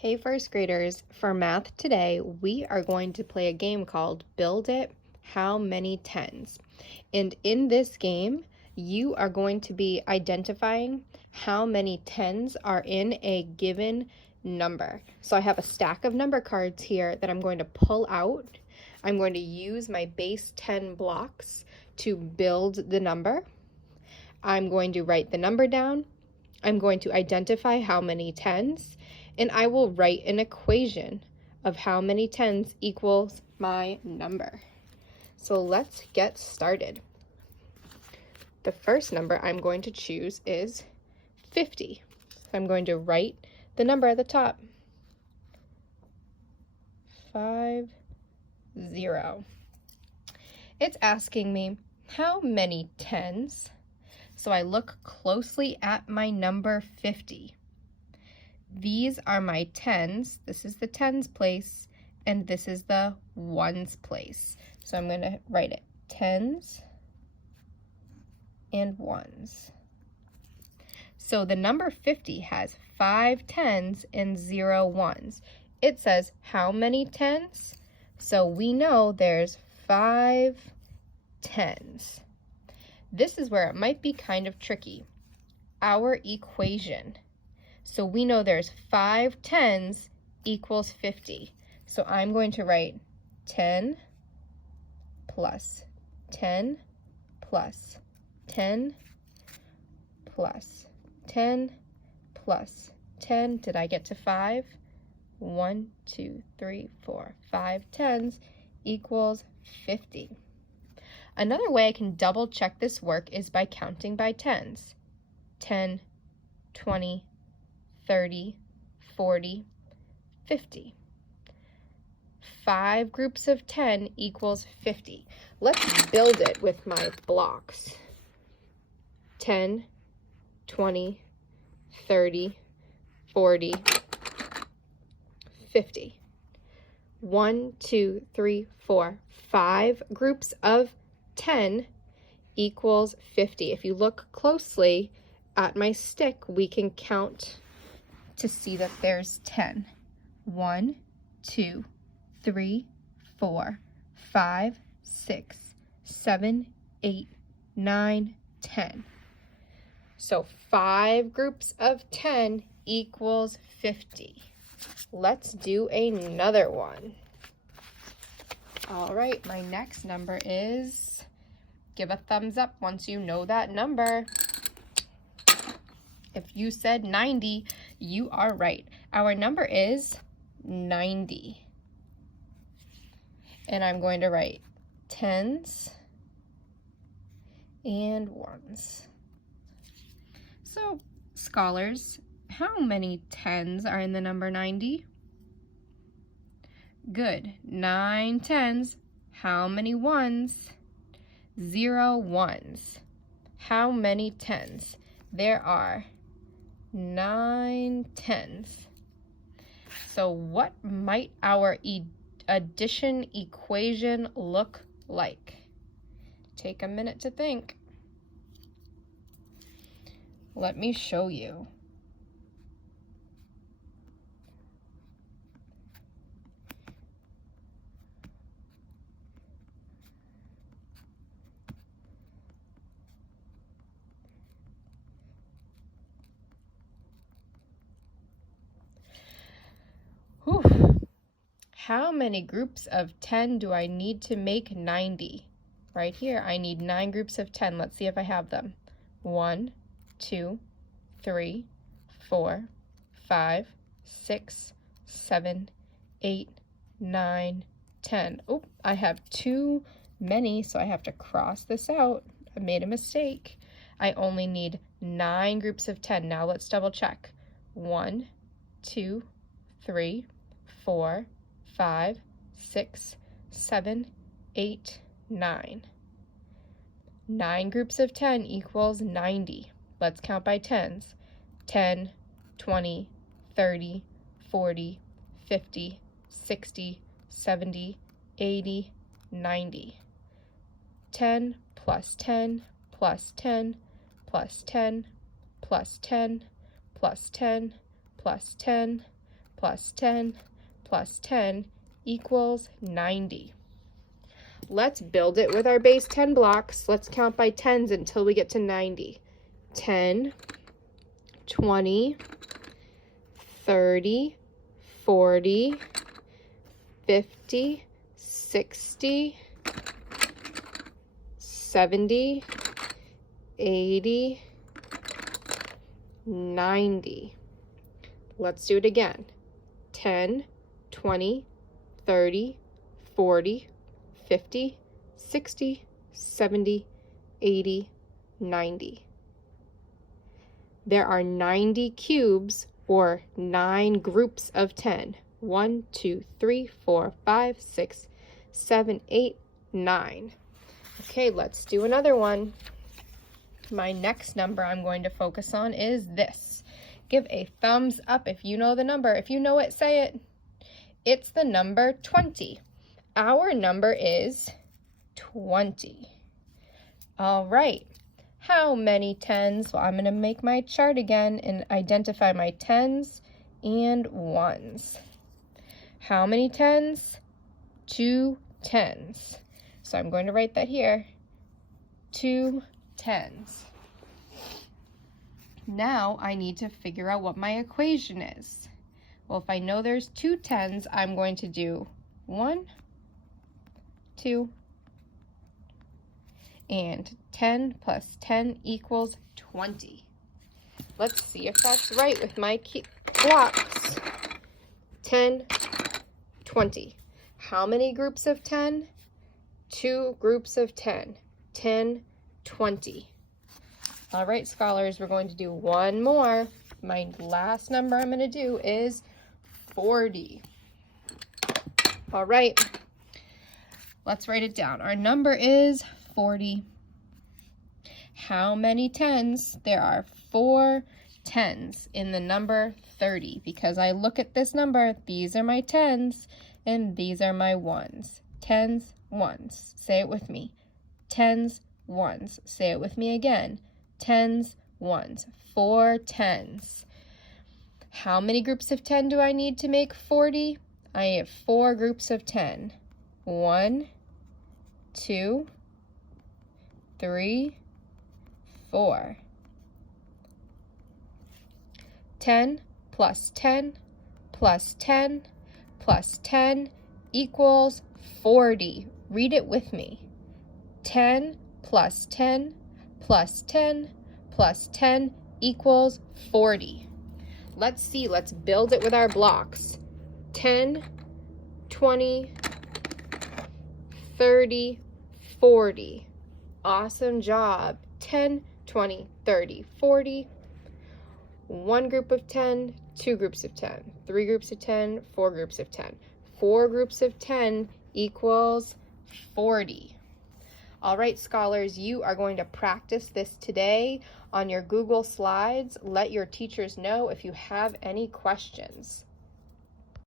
Hey first graders, for math today, we are going to play a game called Build It, How Many Tens? And in this game, you are going to be identifying how many tens are in a given number. So I have a stack of number cards here that I'm going to pull out. I'm going to use my base 10 blocks to build the number. I'm going to write the number down. I'm going to identify how many tens, and I will write an equation of how many tens equals my number. So let's get started. The first number I'm going to choose is 50. So I'm going to write the number at the top. 50. It's asking me how many tens. So I look closely at my number 50. These are my tens. This is the tens place, and this is the ones place. So I'm going to write it tens and ones. So the number 50 has 5 tens and 0 ones. It says how many tens? So we know there's 5 tens. This is where it might be kind of tricky. Our equation. So we know there's 5 tens equals 50. So I'm going to write 10 plus 10 plus 10 plus 10 plus 10. Did I get to 5? 1, 2, 3, 4, 5 tens equals 50. Another way I can double check this work is by counting by tens. 10, 20, 30, 40, 50. 5 groups of 10 equals 50. Let's build it with my blocks. 10, 20, 30, 40, 50. 1, 2, 3, 4, 5 groups of 10 equals 50. If you look closely at my stick, we can count to see that there's 10. 1, 2, 3, 4, 5, 6, 7, 8, 9, 10. So 5 groups of 10 equals 50. Let's do another one. All right, my next number is, give a thumbs up once you know that number. If you said 90, you are right. Our number is 90. And I'm going to write tens and ones. So, scholars, how many tens are in the number 90? Good. 9 tens. How many ones? 0 ones. How many tens? There are 9 tens. So what might our addition equation look like? Take a minute to think. Let me show you. Whew. How many groups of 10 do I need to make 90? Right here, I need 9 groups of 10. Let's see if I have them. 1, 2, 3, 4, 5, 6, 7, 8, 9, 10. Oh, I have too many, so I have to cross this out. I made a mistake. I only need 9 groups of 10. Now let's double check. 1, 2, 3, 4, 5, 6, 7, 8, 9. 9 groups of 10 equals 90. Let's count by tens. 10, 20, 30, 40, 50, 60, 70, 80, 90. 10 plus 10 plus 10 plus 10 plus 10 plus 10 plus 10 plus 10 plus 10 equals 90. Let's build it with our base 10 blocks. Let's count by tens until we get to 90. 10, 20, 30, 40, 50, 60, 70, 80, 90. Let's do it again. 10, 20, 30, 40, 50, 60, 70, 80, 90. There are 90 cubes, or 9 groups of 10. 1, 2, 3, 4, 5, 6, 7, 8, 9. Okay, let's do another one. My next number I'm going to focus on is this. Give a thumbs up if you know the number. If you know it, say it. It's the number 20. Our number is 20. All right. How many tens? Well, I'm going to make my chart again and identify my tens and ones. How many tens? 2 tens. So I'm going to write that here. 2 tens. Now I need to figure out what my equation is. Well, if I know there's 2 tens, I'm going to do 1, 2, and 10 plus 10 equals 20. Let's see if that's right with my blocks. 10, 20. How many groups of 10? 2 groups of 10. 10, 20. All right, scholars, we're going to do one more. My last number I'm going to do is 40. All right, let's write it down. Our number is 40. How many tens? There are 4 tens in the number 30. Because I look at this number, these are my tens and these are my ones. Tens, ones. Say it with me. Tens, ones. Say it with me again. Tens, ones. 4 tens. How many groups of 10 do I need to make 40? I have 4 groups of 10. 1, 2, 3, 4. 10 plus 10 plus 10 plus 10 equals 40. Read it with me. 10 plus 10 plus 10 plus 10 equals 40. Let's see, let's build it with our blocks. 10, 20, 30, 40. Awesome job. 10, 20, 30, 40. 1 group of 10, 2 groups of 10, 3 groups of 10, 4 groups of 10. 4 groups of 10 equals 40. All right, scholars, you are going to practice this today on your Google Slides. Let your teachers know if you have any questions.